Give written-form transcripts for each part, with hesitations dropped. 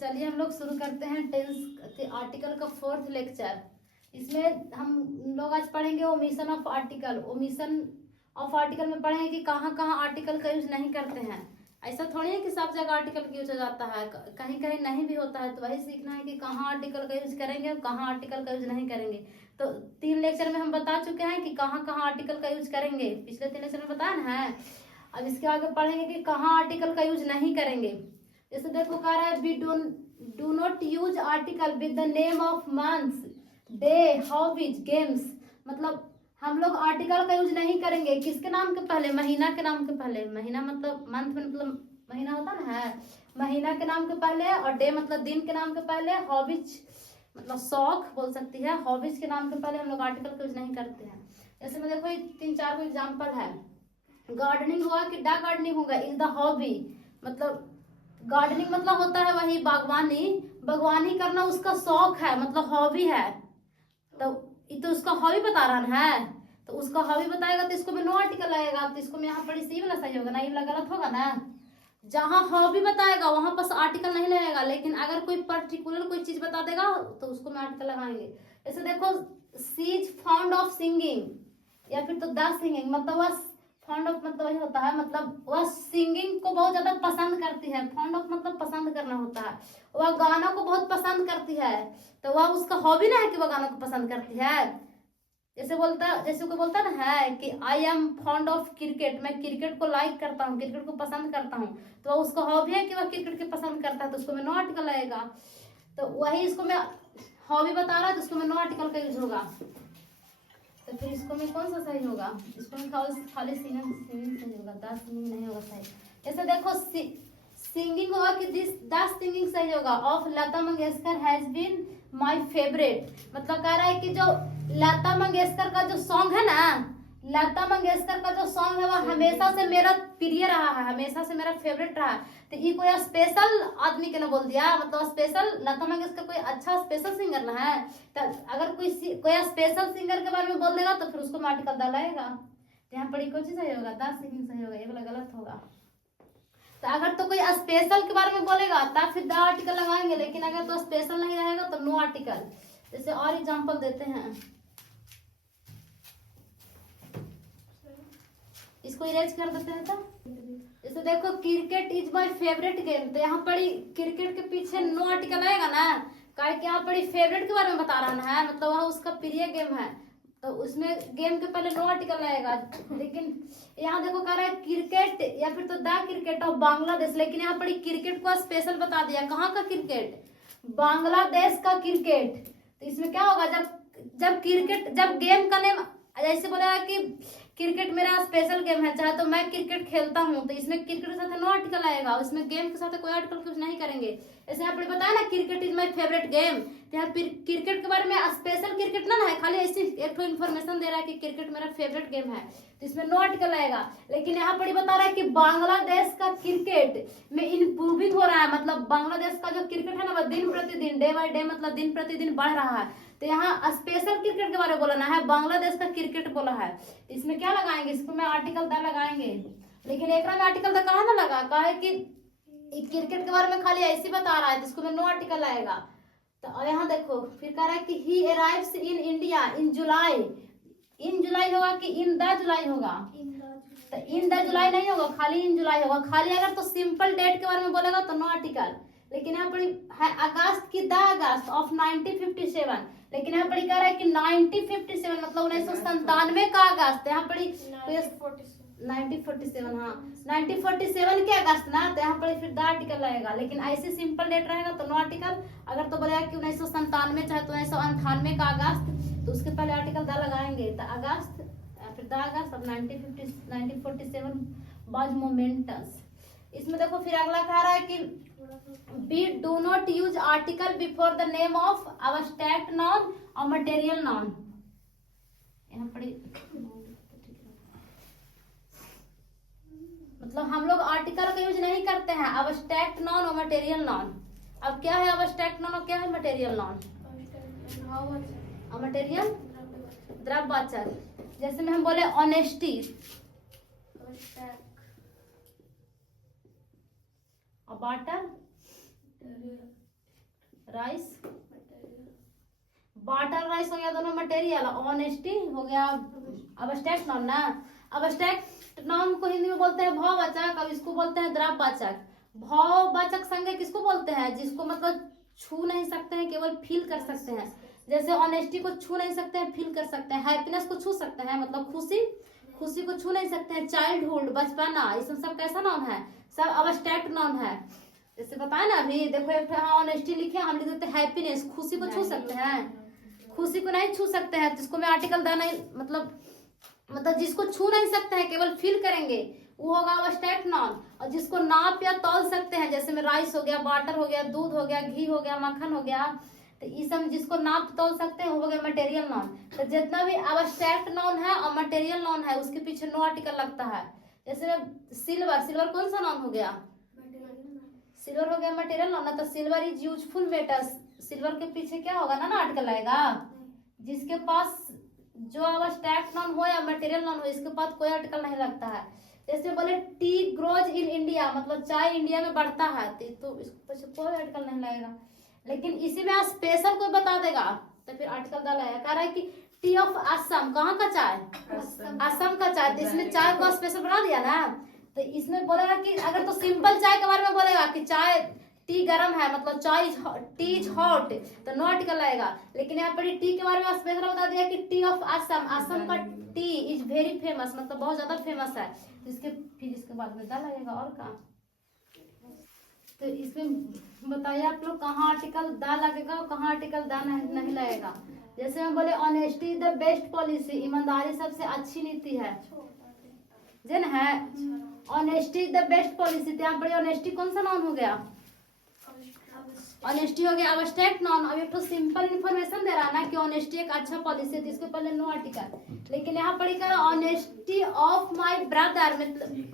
चलिए हम लोग शुरू करते हैं टेंस के आर्टिकल का 4th लेक्चर। इसमें हम लोग आज पढ़ेंगे omission of article. Omission of article में पढ़ेंगे कि कहाँ कहाँ आर्टिकल का यूज नहीं करते हैं। ऐसा थोड़ी है कि सब जगह आर्टिकल का यूज हो जाता है, कहीं कहीं नहीं भी होता है। तो वही सीखना है कि कहाँ आर्टिकल का यूज करेंगे और कहाँ आर्टिकल का यूज नहीं करेंगे। तो 3 लेक्चर में हम बता चुके हैं कि कहाँ कहाँ आर्टिकल का यूज करेंगे, पिछले 3 लेक्चर में बताया ना है। अब इसके आगे पढ़ेंगे कि कहाँ आर्टिकल का यूज नहीं करेंगे। जैसे देखो कह रहा है we do not use article with the name of months, day, hobbies, games. मतलब हम लोग आर्टिकल का यूज नहीं करेंगे किसके नाम के पहले, महीना के नाम के पहले। महीना मतलब मंथ में मतलब महीना होता ना है, महीना के नाम के पहले, और डे मतलब दिन के नाम के पहले, हॉबीज मतलब शौक बोल सकती है, हॉबीज के नाम के पहले हम लोग आर्टिकल का यूज नहीं करते हैं। जैसे में देखो 3-4 को एग्जाम्पल है। गार्डनिंग हुआ कि डा गार्डनिंग होगा, इज द हॉबी। मतलब गार्डनिंग मतलब होता है वही बागवानी, बागवानी करना उसका शौक है, मतलब हॉबी है। तो ये तो उसका हॉबी बता रहा है, तो उसका हॉबी बताएगा तो इसको में नो आर्टिकल आएगा। तो इसको में यहाँ पर सी वाला सही होगा ना, ये वाला गलत होगा ना। जहाँ हॉबी बताएगा वहां पर आर्टिकल नहीं लगेगा, लेकिन अगर कोई पर्टिकुलर कोई चीज बता देगा तो उसको में आर्टिकल लगाएंगे। जैसे देखो सी इज फॉन्ड ऑफ सिंगिंग, या फिर तो द सिंगिंग मतलब वह फॉन्ड ऑफ मतलब वही होता है, मतलब वह सिंगिंग को बहुत ज्यादा पसंद करती है। फॉन्ड ऑफ मतलब पसंद करना होता है। वह गाना को बहुत पसंद करती है, तो वह उसका हॉबी ना है कि वह गाना को पसंद करती है। जैसे कोई बोलता ना है कि I am fond of cricket, मैं क्रिकेट को लाइक करता हूँ, क्रिकेट को पसंद करता हूँ, तो वह उसका हॉबी है कि वह क्रिकेट को पसंद करता है, तो उसको में नो आर्टिकल आएगा। तो वही इसको मैं हॉबी बता रहा है तो उसको में नो आर्टिकल का यूज होगा। तो फिर इसको में कौन सा सही होगा, इसको में खाली सिंगिंग सही होगा, द सिंगिंग नहीं होगा सही। जैसे देखो सिंगिंग होगा कि दिस द सिंगिंग सही होगा, of Lata Mangeshkar has been my favourite. मतलब कह रहा है कि जो लता मंगेशकर का जो सॉन्ग है ना, लता मंगेशकर का जो सॉन्ग है वह हमेशा से मेरा प्रिय रहा है, हमेशा से मेरा फेवरेट रहा है। तो ये कोई स्पेशल आदमी के ना बोल दिया, मतलब स्पेशल लता मंगेशकर कोई अच्छा स्पेशल सिंगर ना है। तो अगर कोई स्पेशल सिंगर के बारे में बोल देगा तो फिर उसको आर्टिकल डालेगा। यहाँ पर कौन सी सही होगा, द सिंगिंग सही होगा, ये वाला गलत होगा। तो अगर तो कोई स्पेशल के बारे में बोलेगा तब फिर द आर्टिकल लगाएंगे, लेकिन अगर तो स्पेशल नहीं रहेगा तो नो आर्टिकल। जैसे और एग्जांपल देते हैं, इसको इरेज कर देते हैं। तो जैसे देखो cricket is my favourite game, तो यहाँ पर क्रिकेट के पीछे नो आर्टिकल आएगा ना, काहे कि यहाँ पर फेवरेट के बारे में बता रहा है, मतलब वह उसका प्रिय गेम है, तो उसमें गेम के पहले नो आर्टिकल आएगा। लेकिन यहाँ देखो कह रहा है क्रिकेट या फिर तो द क्रिकेट ऑफ बांग्लादेश, लेकिन यहाँ पर क्रिकेट को स्पेशल बता दिया। कहाँ का क्रिकेट, बांग्लादेश का क्रिकेट। तो इसमें क्या होगा, जब क्रिकेट जब गेम का नेम ऐसे बोलेगा कि क्रिकेट मेरा स्पेशल गेम है, चाहे तो मैं क्रिकेट खेलता हूँ, तो इसमें क्रिकेट के साथ नो आर्टिकल आएगा, उसमें गेम के साथ कोई आर्टिकल कुछ नहीं करेंगे। जैसे यहाँ पर बताया ना cricket is my favourite game, यहाँ क्रिकेट के बारे में स्पेशल क्रिकेट ना है, खाली ऐसी एक तो इन्फॉर्मेशन दे रहा है कि क्रिकेट मेरा फेवरेट गेम है, तो इसमें नो आर्टिकल आएगा। लेकिन यहाँ पर बता रहा है कि बांग्लादेश का क्रिकेट में इम्प्रूविंग हो रहा है, मतलब बांग्लादेश का जो क्रिकेट है ना वह दिन प्रतिदिन, डे बाय डे मतलब दिन प्रतिदिन बढ़ रहा है। तो यहाँ स्पेशल क्रिकेट के बारे में बोलना है, बांग्लादेश का क्रिकेट बोला है, इसमें क्या लगाएंगे, इसको में आर्टिकल द लगाएंगे। लेकिन एक में आर्टिकल द कहा ना लगा, कहा है कि क्रिकेट के बारे में खाली ऐसी बता रहा है, तो इसको में नो आर्टिकल आएगा। तो यहाँ देखो फिर कह रहा है कि ही अराइव्स इन इंडिया इन जुलाई, इन जुलाई होगा कि इन द जुलाई होगा, तो इन द जुलाई नहीं होगा, खाली इन जुलाई होगा। खाली अगर तो सिंपल डेट के बारे में बोलेगा तो नो आर्टिकल। लेकिन यहाँ पर है अगस्त की द अगस्त ऑफ 1957, लेकिन यहाँ पर कह रहा है कि 1957 मतलब 1997 का अगस्त, यहाँ पर 1947 हाँ 1947 के अगस्त ना, तो यहाँ पर फिर द आर्टिकल आएगा। लेकिन ऐसे सिंपल डेट रहेगा तो नो आर्टिकल। अगर तो बोलेगा कि 1997 चाहे तो 1998 का अगस्त, तो उसके पहले आर्टिकल द लगाएंगे। तो अगस्त फिर the August of 1947 was moments. इसमें देखो फिर अगला कह रहा है कि we do not use article before the name of abstract noun or material noun। यहाँ पर मतलब हम लोग आर्टिकल का यूज नहीं करते हैं, अबस्ट्रैक्ट नॉन और मटेरियल नॉन। अब क्या है अबस्ट्रैक्ट नॉन और क्या है मटेरियल नॉन, मटेरियल द्रव्यवाचक। जैसे में हम बोले ऑनेस्टी, और वाटर राइस, वाटर राइस हो गया दोनों मटेरियल, ऑनेस्टी हो गया अब्स्ट्रैक्ट नाउन ना। अब्स्ट्रैक्ट नाउन को हिंदी में बोलते हैं भाववाचक, अब इसको बोलते हैं द्रव्यवाचक। भाववाचक संज्ञा किसको बोलते हैं? जिसको मतलब छू नहीं सकते हैं, केवल फील कर सकते हैं। जैसे ऑनेस्टी को छू नहीं सकते हैं, फील कर सकते हैं। हैप्पीनेस को छू सकते हैं, मतलब खुशी, खुशी को छू नहीं सकते हैं। चाइल्डहुड, बचपना, ये सब कैसा नाउन है? सब अब्स्ट्रैक्ट नाउन है। जैसे बताया ना अभी, देखो एक ऑनेस्टी लिखे, हम लिख देते हैं हैप्पीनेस। खुशी को छू सकते हैं? खुशी को नहीं छू सकते हैं, जिसको मैं आर्टिकल देना मतलब जिसको छू नहीं सकते हैं, केवल फील करेंगे, वो होगा अब्स्ट्रैक्ट नाउन। और जिसको नाप या तौल सकते हैं, जैसे में राइस हो गया, वाटर हो गया, दूध हो गया, घी हो गया, मक्खन हो गया, तो ये सब जिसको नाप तौल सकते हैं वो हो गया मटेरियल नाउन। तो जितना भी अब्स्ट्रैक्ट नाउन है और मटेरियल नाउन है, उसके पीछे नो आर्टिकल लगता है। जैसे सिल्वर, सिल्वर कौन सा नाउन हो गया? सिल्वर हो गया मटेरियल नाउन ना। तो silver is useful metal, silver के पीछे क्या होगा ना आर्टिकल आएगा। जिसके पास जो अब्स्ट्रैक्ट नाउन हो या मटेरियल नाउन हो, इसके पास कोई आर्टिकल नहीं लगता है। जैसे बोले टी ग्रोज इन इंडिया, मतलब चाय इंडिया में बढ़ता है, तो इसके पीछे कोई आर्टिकल नहीं लगेगा। लेकिन इसी में स्पेशल कोई बता देगा तो फिर आर्टिकल डाला है। कह रहा है कि टी ऑफ असम, कहाँ का चाय? असम का चाय, तो इसमें चाय को स्पेशल बना दिया ना। तो इसमें बोलेगा कि अगर तो सिंपल चाय के बारे में बोलेगा कि चाय टी गरम है, मतलब चाय टी इज हॉट, तो नो आर्टिकल आएगा। लेकिन यहाँ पर टी के बारे में स्पेशल बता दिया कि टी ऑफ असम, असम का टी इज वेरी फेमस, मतलब बहुत ज्यादा फेमस है। तो इसके फिर इसके बाद में दा लगेगा और कहाँ। तो इसमें बताइए आप लोग कहाँ आर्टिकल दा लगेगा और कहाँ आर्टिकल दा नहीं लगेगा। जैसे हम बोले ऑनेस्टी द बेस्ट पॉलिसी, ईमानदारी सबसे अच्छी नीति है, जन है। ऑनेस्टी द बेस्ट पॉलिसी, तो यहाँ पर ऑनेस्टी कौन सा नाउन हो गया? ऑनेस्टी हो गया अब्स्ट्रैक्ट नाउन। अब एक तो सिंपल इन्फॉर्मेशन दे रहा है ना कि ऑनेस्टी एक अच्छा पॉलिसी है, तो इसके पहले नो आर्टिकल। लेकिन यहाँ पर क्या ऑनेस्टी ऑफ माय ब्रदर,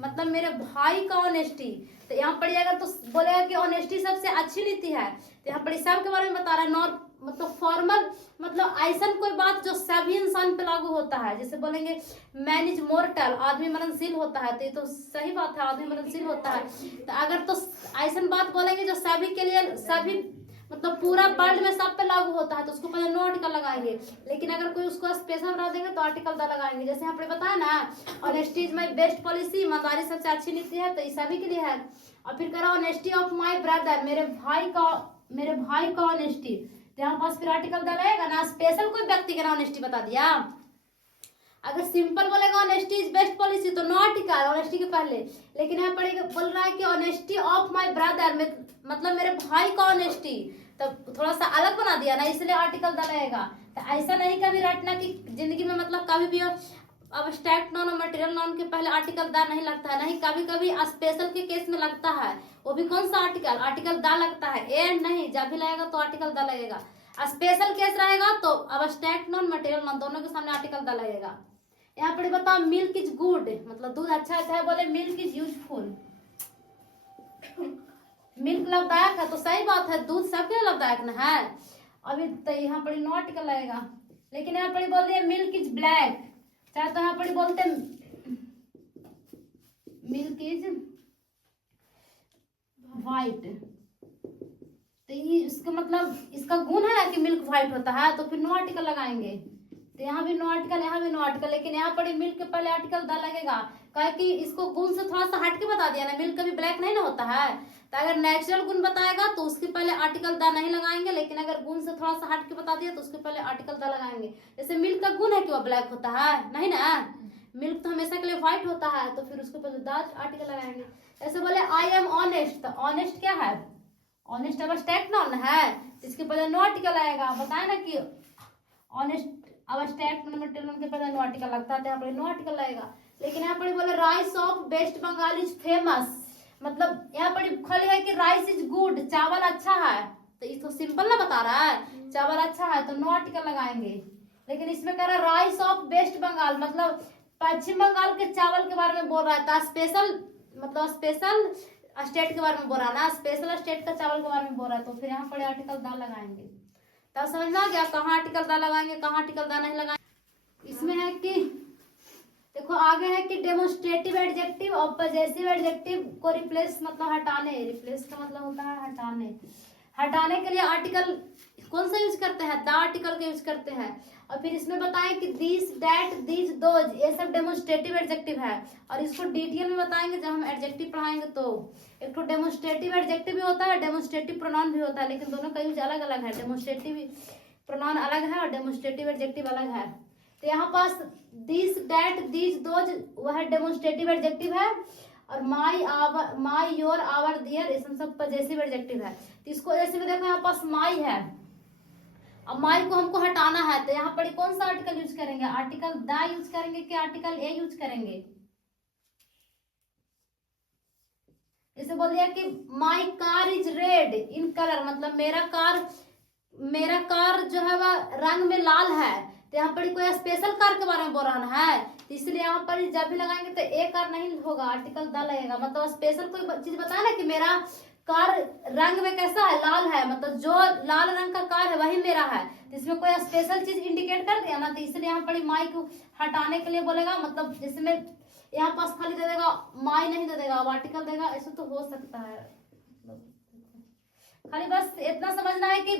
मतलब मेरे भाई का ऑनेस्टी। तो यहाँ पर अगर तो बोलेगा कि ऑनेस्टी सबसे अच्छी नीति है, तो यहाँ पर सब के बारे में बता रहा है। नॉट मतलब फॉर्मल, मतलब ऐसा कोई बात जो सभी इंसान पे लागू होता है। जैसे बोलेंगे मैन इज मोर्टल, आदमी मरणशील होता है, तो ये तो सही बात है, आदमी मरणशील होता है। तो अगर तो ऐसा बात बोलेंगे जो सभी के लिए, सभी मतलब पूरा वर्ल्ड में सब पे लागू होता है, तो उसको पहले नो आर्टिकल लगाएंगे। लेकिन अगर कोई उसको स्पेशल बना देंगे तो आर्टिकल दा लगाएंगे। जैसे यहाँ पे बताया ना honesty is my best policy, ईमानदारी सबसे अच्छी नीति है, तो ये सभी के लिए है। और फिर करो ऑनेस्टी ऑफ माय ब्रदर, मेरे भाई का ऑनेस्टी, तो यहाँ पास फिर आर्टिकल दा रहेगा ना। स्पेशल कोई व्यक्ति का ऑनेस्टी बता दिया। अगर सिंपल बोलेगा ऑनेस्टी इज बेस्ट पॉलिसी, तो नो आर्टिकल ऑनेस्टी के पहले। लेकिन यहाँ पर बोल रहा है कि ऑनेस्टी ऑफ माय ब्रदर, मतलब मेरे भाई का ऑनेस्टी, तो थोड़ा सा अलग बना दिया ना, इसलिए आर्टिकल दा रहेगा। तो ऐसा नहीं कभी रटना कि जिंदगी में मतलब कभी भी अब्स्ट्रैक्ट नाउन और मटेरियल नाउन के पहले आर्टिकल दा नहीं लगता है। नहीं, कभी कभी स्पेशल के केस में लगता है, वो भी कौन सा आर्टिकल? आर्टिकल दा लगता है, एंड नहीं। जब भी लगेगा तो आर्टिकल दा लगेगा। स्पेशल केस रहेगा तो अब्स्ट्रैक्ट नाउन मटेरियल नाउन दोनों के सामने आर्टिकल दा लगेगा। यहाँ पर बताओ मिल्क इज गुड, मतलब दूध अच्छा है, बोले मिल्क इज यूजफुल, मिल्क लाभदायक है, तो सही बात है, दूध सबके लिए लाभदायक ना है। अभी तो यहाँ पर नो आर्टिकल लगेगा। लेकिन यहाँ पर बोल दिया मिल्क इज ब्लैक, चाहे तो यहाँ पर बोलते मिल्क इज व्हाइट, तो ये इसका मतलब इसका गुण है कि मिल्क व्हाइट होता है, तो फिर नो आर्टिकल लगाएंगे। तो यहाँ भी नो आर्टिकल, यहाँ भी नो आर्टिकल। लेकिन यहाँ पर मिल्क के पहले आर्टिकल दा लगेगा, कहे कि इसको गुण से थोड़ा सा हट के बता दिया ना, मिल्क कभी ब्लैक नहीं ना होता है। तो अगर नेचुरल गुण बताएगा तो उसके पहले आर्टिकल दा नहीं लगाएंगे। लेकिन अगर गुण से थोड़ा सा हट के बता दिया तो उसके पहले आर्टिकल दा लगाएंगे। जैसे मिल्क का गुण है कि वह ब्लैक होता है, नहीं ना, मिल्क तो हमेशा के लिए व्हाइट होता है, तो फिर उसके पहले दा आर्टिकल लगाएंगे। ऐसे बोले आई एम ऑनेस्ट, तो ऑनेस्ट क्या है? ऑनेस्ट अब्स्ट्रैक्ट नाउन है, इसके पहले नो आर्टिकल आएगा। बताए ना कि ऑनेस्ट अब्स्ट्रैक्ट मटेरियल के पहले नो आर्टिकल लगता है, यहाँ पर नो आर्टिकल लगेगा। लेकिन यहाँ पर बोले rice of West Bengal is famous, मतलब यहाँ पर खाली है कि राइस इज गुड, चावल अच्छा है, तो ये तो सिंपल ना बता रहा है, चावल अच्छा है, तो नो आर्टिकल लगाएंगे। लेकिन इसमें कह रहा है राइस ऑफ वेस्ट बंगाल, मतलब पश्चिम बंगाल के चावल के बारे में बोल रहा था। स्पेशल मतलब स्पेशल स्टेट के बारे में बोल रहा ना, स्पेशल स्टेट का चावल के बारे में बोल रहा है, तो फिर यहाँ पर आर्टिकल दा लगाएंगे। तब समझ में आ गया कहाँ आर्टिकल दा लगाएंगे, कहाँ आर्टिकल दा नहीं लगाएंगे। इसमें है कि देखो आगे है कि डेमोन्स्ट्रेटिव एडजेक्टिव और पजेसिव एडजेक्टिव को रिप्लेस मतलब हटाने, रिप्लेस का मतलब होता है हटाने, हटाने के लिए आर्टिकल कौन सा यूज करते हैं, द आर्टिकल का यूज करते हैं। और फिर इसमें बताएं कि दिस, दैट, दिस, दोज, ये सब डेमोन्स्ट्रेटिव एडजेक्टिव है। और इसको डिटेल में बताएंगे जब हम एडजेक्टिव पढ़ाएंगे। तो एक तो डेमोन्स्ट्रेटिव एडजेक्टिव भी होता है, डेमोन्स्ट्रेटिव प्रोनाउन भी होता है, लेकिन दोनों का यूज अलग अलग है। डेमोन्स्ट्रेटिव प्रोनाउन अलग है और डेमोन्स्ट्रेटिव एडजेक्टिव अलग है। तो यहाँ पास दिस, दैट, दिस, दोज वह डेमोन्स्ट्रेटिव एडजेक्टिव है, और माई, आवर, माई, योर, आवर, दियर ये सब पजेसिव एडजेक्टिव है। तो इसको जैसे में देखो यहाँ पास माई है, अब माई को हमको हटाना है, तो यहाँ पर कौन सा आर्टिकल यूज करेंगे, आर्टिकल द यूज करेंगे कि आर्टिकल ए यूज करेंगे। इसे बोल दिया कि my car is red in colour, मतलब मेरा कार जो है वह रंग में लाल है। तो यहाँ पर कोई स्पेशल कार के बारे में बोल रहा है, तो इसलिए यहाँ पर जब भी लगाएंगे तो ए कार नहीं होगा, आर्टिकल द लगेगा। मतलब स्पेशल कोई चीज बताया ना कि मेरा कार रंग में कैसा है, लाल है, मतलब जो लाल रंग का कार है वही मेरा है। तो इसमें कोई स्पेशल चीज इंडिकेट कर दिया ना, तो इसलिए यहाँ पर माई को हटाने के लिए बोलेगा। मतलब जिसमें यहाँ पास खाली दे देगा, माई नहीं दे देगा, आर्टिकल देगा, ऐसा तो हो सकता है। खाली बस इतना समझना है कि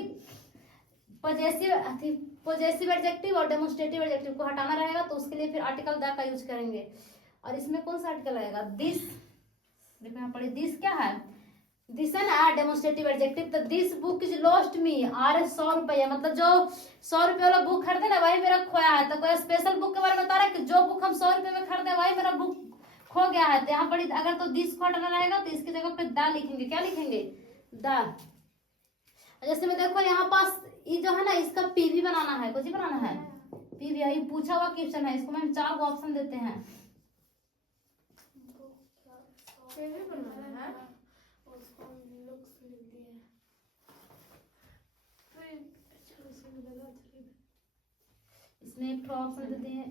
पॉजेसिव एडजेक्टिव और डेमोन्स्ट्रेटिव एडजेक्टिव को हटाना रहेगा, तो उसके लिए फिर आर्टिकल द का यूज करेंगे। और इसमें कौन सा आर्टिकल आएगा, दिस। देखो यहाँ पर दिस क्या है, दिस है ना डेमोन्स्ट्रेटिव एडजेक्टिव। तो this book is lost me are 100 रुपया, मतलब जो 100 रुपये वाला बुक खरीदे ना वही मेरा खोया है। तो कोई स्पेशल बुक के बारे में बता रहा है कि जो बुक हम 100 रुपये में खरीदे वही मेरा बुक खो गया है। तो यहाँ पर अगर तो दिस को हटाना रहेगा तो इसकी जगह पे द लिखेंगे। क्या लिखेंगे, द। जैसे में देखो यहाँ पास ये जो है ना, इसका पीवी बनाना है, कुछ ही बनाना है पीवी। यही पूछा हुआ क्वेश्चन है, इसको मैम 4 को ऑप्शन देते हैं। इसमें एक ऑप्शन देते हैं,